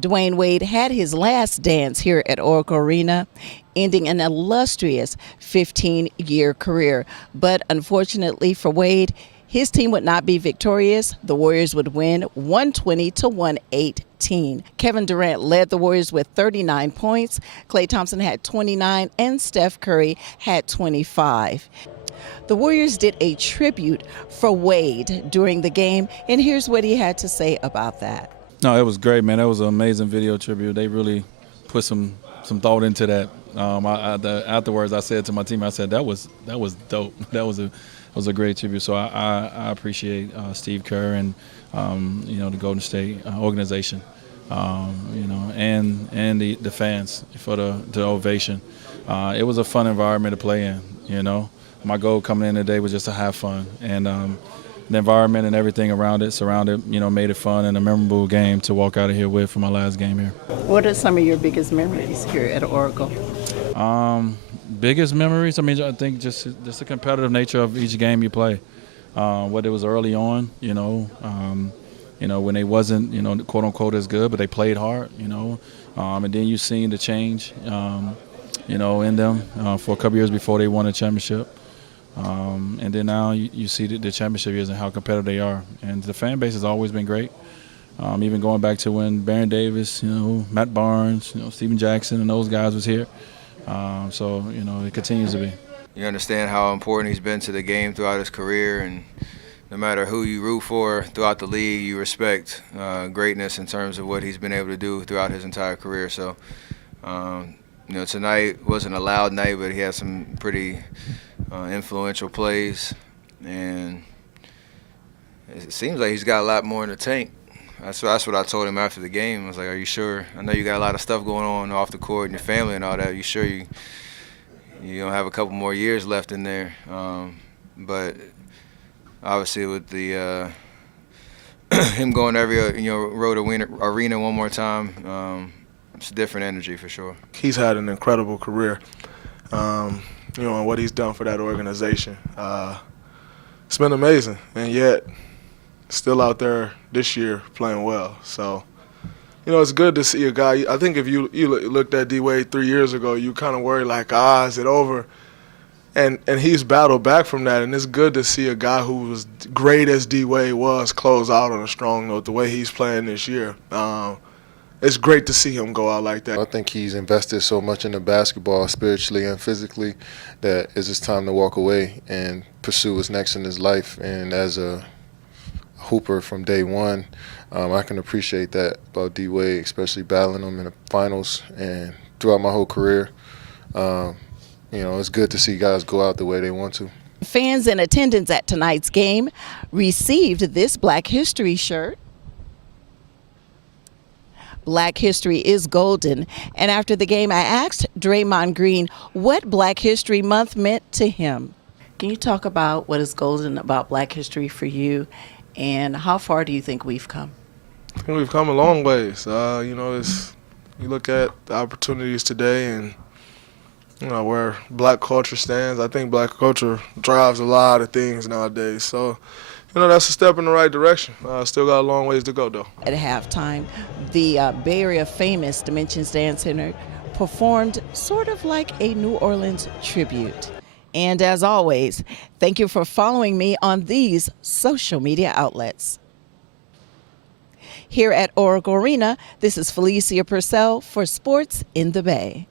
Dwyane Wade had his last dance here at Oracle Arena, ending an illustrious 15-year career. But unfortunately for Wade, his team would not be victorious. The Warriors would win 120 to 118. Kevin Durant led the Warriors with 39 points. Klay Thompson had 29, and Steph Curry had 25. The Warriors did a tribute for Wade during the game, and here's what he had to say about that. No, it was great, man. That was an amazing video tribute. They really put some thought into that. Afterwards, I said to my team, I said that was dope. That was a great tribute. So I appreciate Steve Kerr and the Golden State organization, and the fans for the ovation. It was a fun environment to play in. My goal coming in today was just to have fun, and the environment and everything around it, surrounded, made it fun and a memorable game to walk out of here with for my last game here. What are some of your biggest memories here at Oracle? Biggest memories? I think just the competitive nature of each game you play. Whether it was early on, when they wasn't, quote unquote, as good, but they played hard, and then you seen the change, in them for a couple years before they won a championship. And then now you see the championship years and how competitive they are. And the fan base has always been great. Even going back to when Baron Davis, Matt Barnes, Steven Jackson and those guys was here. So it continues to be. You understand how important he's been to the game throughout his career, and no matter who you root for throughout the league, you respect greatness in terms of what he's been able to do throughout his entire career. So, tonight wasn't a loud night, but he had some pretty influential plays, and it seems like he's got a lot more in the tank. That's what I told him after the game. I was like, "Are you sure? I know you got a lot of stuff going on off the court and your family and all that. Are you sure you don't have a couple more years left in there?" But obviously, with the him going to every road arena one more time, it's a different energy for sure. He's had an incredible career. And what he's done for that organization. It's been amazing, and yet still out there this year playing well. So, it's good to see a guy. I think if you looked at D-Wade 3 years ago, you kind of worried like, is it over? And he's battled back from that, and it's good to see a guy who was great as D-Wade was close out on a strong note the way he's playing this year. It's great to see him go out like that. I think he's invested so much in the basketball, spiritually and physically, that it's just time to walk away and pursue what's next in his life. And as a hooper from day one, I can appreciate that about D-Wade, especially battling him in the finals and throughout my whole career. It's good to see guys go out the way they want to. Fans in attendance at tonight's game received this Black History shirt. Black history is golden. And after the game, I asked Draymond Green what Black History Month meant to him. Can you talk about what is golden about Black history for you, and how far do you think we've come? I think we've come a long ways. You look at the opportunities today and where Black culture stands. I think Black culture drives a lot of things nowadays. So, that's a step in the right direction. Still got a long ways to go, though. At halftime, the Bay Area famous Dimensions Dance Center performed sort of like a New Orleans tribute. And as always, thank you for following me on these social media outlets. Here at Oracle Arena, this is Felicia Purcell for Sports in the Bay.